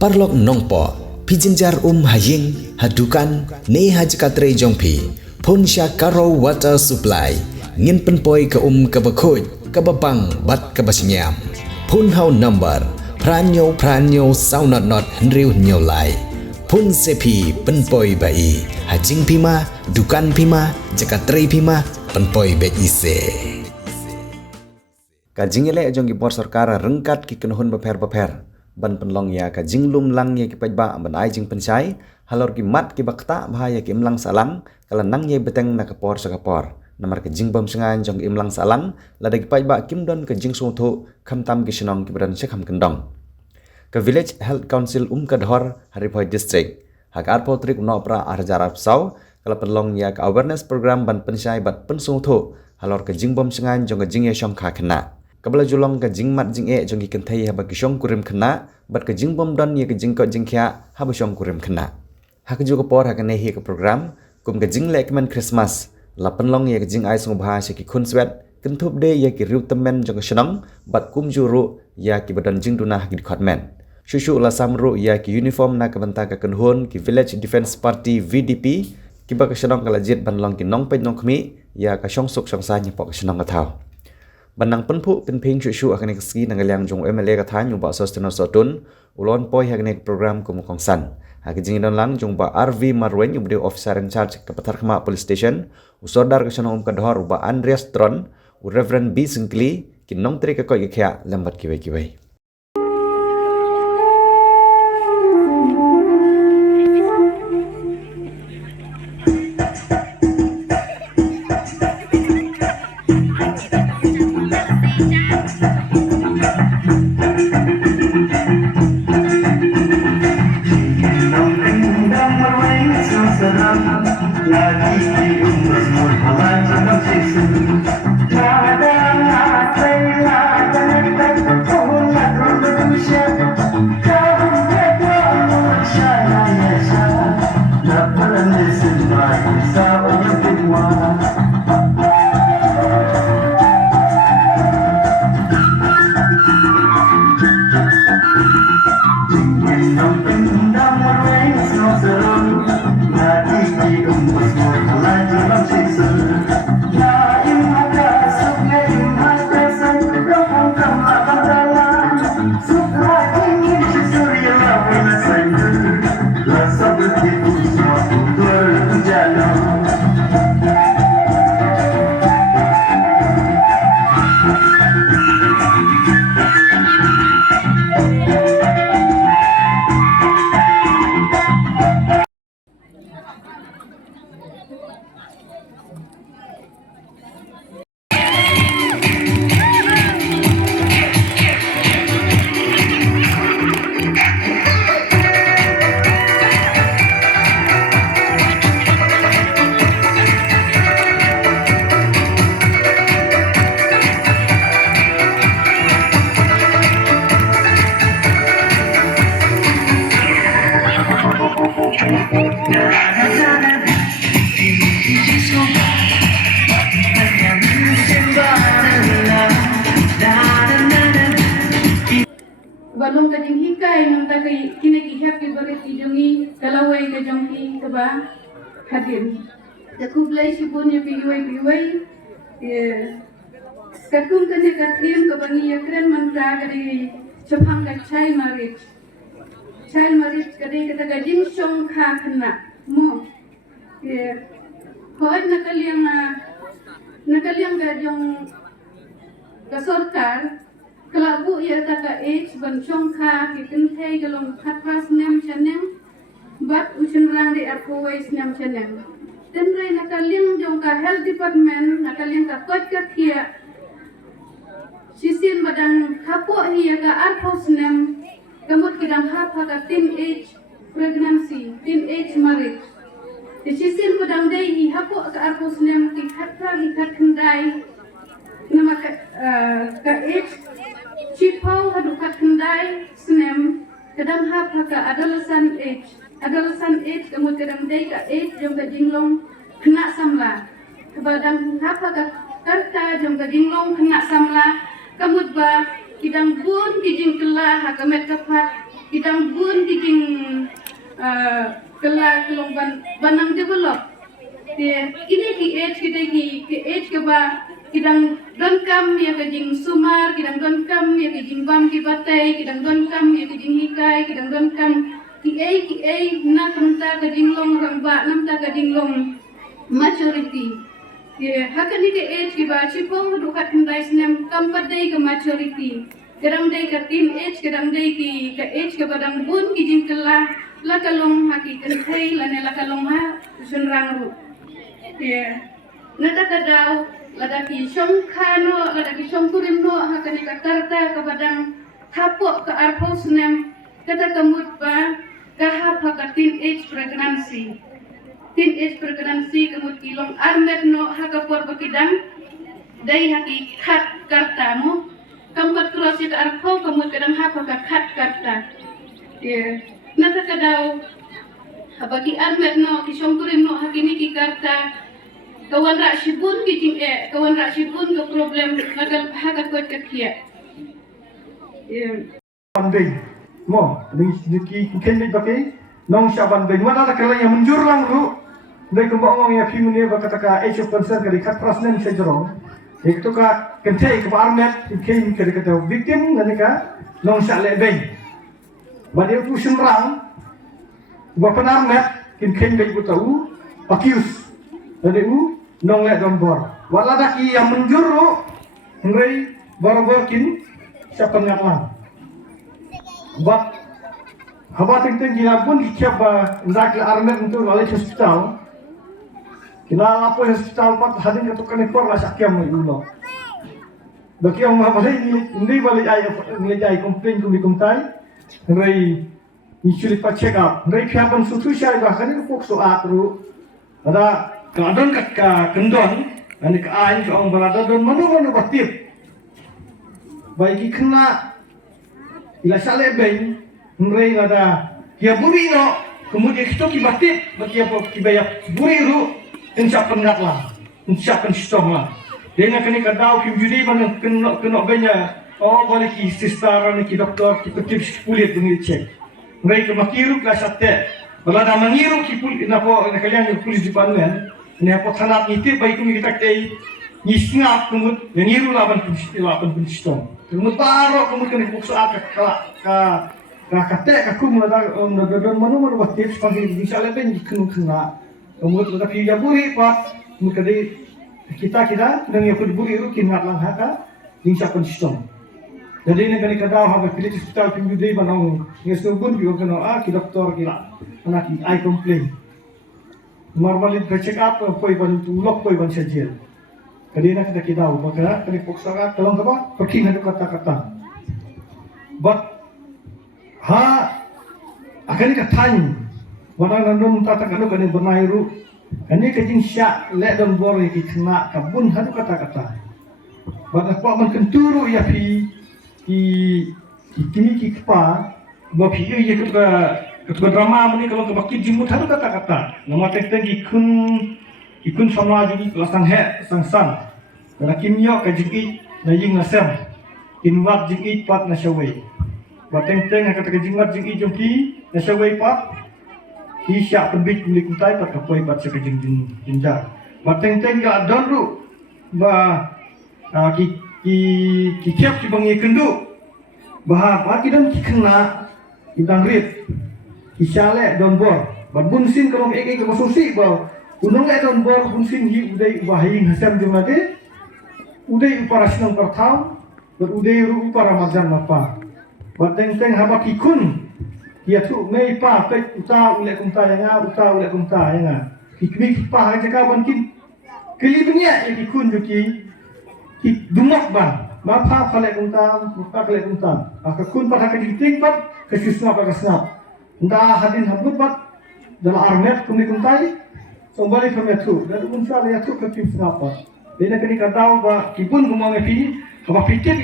parlok nongpo pijinjar haying hadukan ne hajkatre jongpi pon sya karo water supply ngin penpoi ke kabakoj kababang bat kabasnyam pun hau number pranyo saunat not henriu nyolai pun sepi penpoi bai hajing pima dukan pima jakatre pima penpoi be ise kajing ele jong gipor sarkara rengkat ki kenhun beper ban penlong ya kajing lum lang ya ki pajba ban ai jing pensai halor ki mat ki bakta bahaya ki imlang salang kala nang ye beteng na kapor sakapor namar kajing bom sengan jong imlang salang lada ki pajba kim don kajing sotho khamtam ki sinong ki badan sekham kendong ke village health council kadhor haripoi district hakar potrik unopra arjarap sau kala penlong ya ka awareness program ban pensai bat pensotho halor kajing bom sengan jong kajing ye shong kha khna kabla julong ka jing mat jing e jong ikan thai haba kishong kurim khna bat ka jing bom don ye ka jing ko jing khya haba shong kurim khna hak ju ko por hak ne hi ka program kum ka jing lekman christmas la panlong ye ka jing ai song bha se ki khun swet kin thup de ye ki riu tamen jong ka shnong bat kum ju ru ya ki badan jing duna ki khotmen shushu la samru ya ki uniform na ka banta ka kanhon ki village defense party vdp ki ba ka shnong ka lajit banlong ki nong pe nong khmi ya ka shong suk shong sa ni pok shnong ka thau banang penpu penping shushu akan ski nangaliang jong MLA ka thanyu ba sosteno sotun ulon poi hakne program kum kongsan hak jing don lang jong ba RV Marwen ubde officer in charge ka Pathar Khama police station usodar ka shanong ka dhor ba Andreas Tron u Reverend B Singli ki nong tri ka ko ikya lambat kiwai balong ka jing hikai nang ta kai kine ki happy birthday jongi kalawai ka jongi kaba hadir ta kublai si punya piwai kakum ka ne kathim ka bangi yakran mantra ka di chapang ka chai marit ka de ka ta jing shong kha khna mo hoy nakaliang ka jong ka sorkar kelabu ya taka age ban chongkha ki tinthai galong khatpas nem chanem bat usenrang de arpowais nem chanem tenrai nakaliang jongka health department nakaliang ka kot ka thia sisin badang hapo hiya ka arpos nem kamut kidang hapa ka teenage pregnancy teenage marriage sisin badang dei hi hapo ka arpos nem ki khatra ki khandai nama ka age Cipau hadukat kendai senem kadang hapa ka adolescent age kamu kadang dai ka age jom ka jinglong kena samla kabadang hapa ka karta jom ka jinglong kena samla kamut ba kidang bun kijing kela hakamet kapat Kitang bun kiking kala kelong banang develop. Ini ki age ke ba kidang donkam ya ke jing sumar, kidang donkam ya ke jing bam ki batai, kidang donkam ya ke jing hikai, kidang donkam ki na kamta ke jing long ramba, namta ke jing long maturity. Hakan ni ke age ki ba cipong dukat mendai senam kampat dai ke maturity. Kadang dai ke teenage, kadang dai ki ke age ke badang bun ki jing kala la kalong haki kentai la ne la kalong ha sunrang ru. Nada kadau ladaki songkano ladaki songkurim no hakani katarta kabadang hapok ke arpos nem kata kemut ba kahap haka teenage pregnancy kemut kilong armet no haka por bakidang dai haki khat karta mo kampat kurasi ke arpo kemut kadang hapa ka khat karta nada kadau habaki armet no ki songkurim no hakini ki karta kawan rak sibun kijing kawan rak sibun ke problem nagal hakat kuat kakia. Banding, mo, ni kende pakai, nong siapa banding, mana ada kalau yang menjur lang lu, dari kembang yang film ni berkata ka age of concern kali kat prasnen sejorong, itu ka kente ke armet, ikin kali kata victim nanti ka nong siapa lebih, bade tu senrang, bukan armet, ikin kali tahu, pakius, jadi nong le don bor wala daki yang menjuru ngrai bor kin siapa ngaklan bat haba ting gila pun siapa ndak la armet untuk wala hospital kina lapo hospital pat hadin ketukan ekor la sakyam ulo baki ang mabalay hindi balay komplain kumtai ngrai insulit pa check up ngrai khapan sutu siya bahkan ko so atru ada kadon kat ka kendon ani ka ain ka ong barada don manu batip baiki kena ila sale ben mrei ada kia buri no kemudian kita ki batip baki apa ki bayak buri ru insya pengat lah insya stong lah dena kini kadau ki judi man kena benya oh boleh ki sister ni ki doktor ki petip kulit bungi cek mrei ke makiru ka satte bala da mangiru ki pul na po na kalian ki pulis department ni apa tanat itu baik kami kita kei ni singap kumut yang niru laban stone kumut baro kumut kena bukso ak ka kate ka kumut ada don manu batik sepanjang bisa leben kena kumut ada piya buri pat kumut kadi kita dengan yang buri ru kinat lang haka insya stone jadi ini kali kadau hampir pilih hospital pinju dei banong ngesubun biyo kena ki doktor kila anak I complain normally check up poi ban tulok poi ban sajil kali na kita kidau maka kali poksa tolong apa pergi hadu kata-kata but akan katany wana nandun tata kanu kani bernairu kani kajing syak le don bor ki kena kabun hadu kata-kata but apa man kenturu ya pi kini ki kpa ba pi ya ke ketua drama ini kalau kebakti jimut haru kata-kata nama teng ikun sama jadi kelasang sang karena kimio kajiki na ying nasem inwat jing pat na shaway bateng kata kajingat jing jongki na shaway pat isya pembit milik kutai pat kapoi pat sa kajing jinjar bateng ga donru ba ki kiap ki bangi kendu bah pagi dan kena idang rit isale don bor bunsin kalau ke masusi ba unong le don bor bunsin hi udai bahing hasam jumade udai uparasinang pertau udai ru upara majan mapa bateng haba kikun kia tu mei pa pe uta ule kumta yanga kikmi pa ha jaka bankin kelibnya kikun juki ki dumok ba mapa kale kumta akakun pa ha kajiting pa kasusna pa kasnap nda hadin habut bat dalam armet kumtai sombali kametu dan unsal ya tu ketim snapa dena kini katau ba kipun gumang pi haba pikir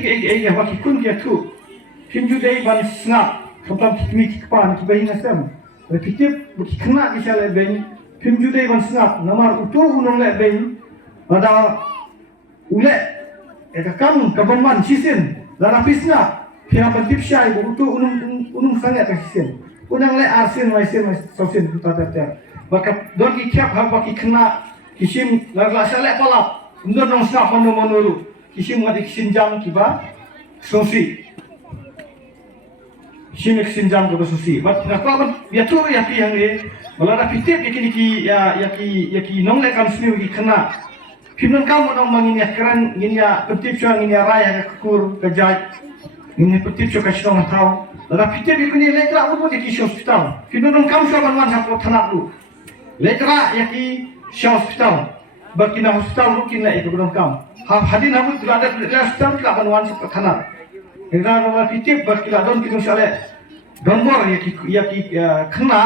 haba kikun ya tu kinju dei ban snap kapam kikmi kikpan kibai nasam ba pikir kena kisale ben kinju dei ban snap namar utu unong le ben ada ule kam kabonman sisin dana pisna pihak pentip syai bu tu unum sangat kasih unang le arsin mai sosin tu tata maka don ki kap ha baki kena kisim la sale palap ndon nong sa manu kisim ngadi kisim jam kiba sosi kisim kisim jam kiba sosi but nakwa ya tu ya pi yang ni balada pitip ya ki nong le kam sini ki kena pimnon kam nong mangin ya keran ngin ya pentip syang ngin ya raya kekur kejaj ini petip juga kita tahu. Dalam petip itu ni lekra pun di kisi hospital. Kita dong kamu siapa man siapa tanah tu. Lekra yang di hospital. Berkina hospital mungkin lah itu dong kamu. Hadir namun tidak ada hospital tidak manuan siapa tanah. Kita dalam petip berkina dong kita siapa donbor yang kena.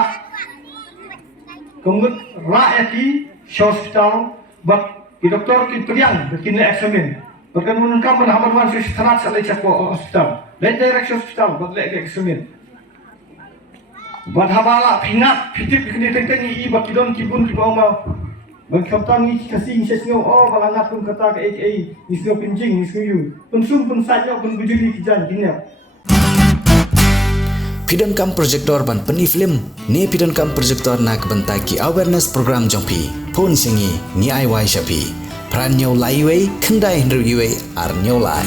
Kemudian yang di hospital. Bak doktor kita periang berkina eksamen. Bahkan menungkap menahan wan sesi tanah salai cakap hospital, lain direct hospital, buat lek eksamen. Buat habala pinat, pitip kini tentang i bakidon kibun kibau ma, bangkaptang i kasih sesnyo oh balangat pun kata ke nisno pinjing nisno yu, pensum pun saja pun bujuri kijan kinya. Pidon kam projector ban peni film ne pidon kam projector nak bentai ki awareness program jongpi phone singi ni ai wai shapi pran nyau lai wei kendai hendru yue ar nyau lai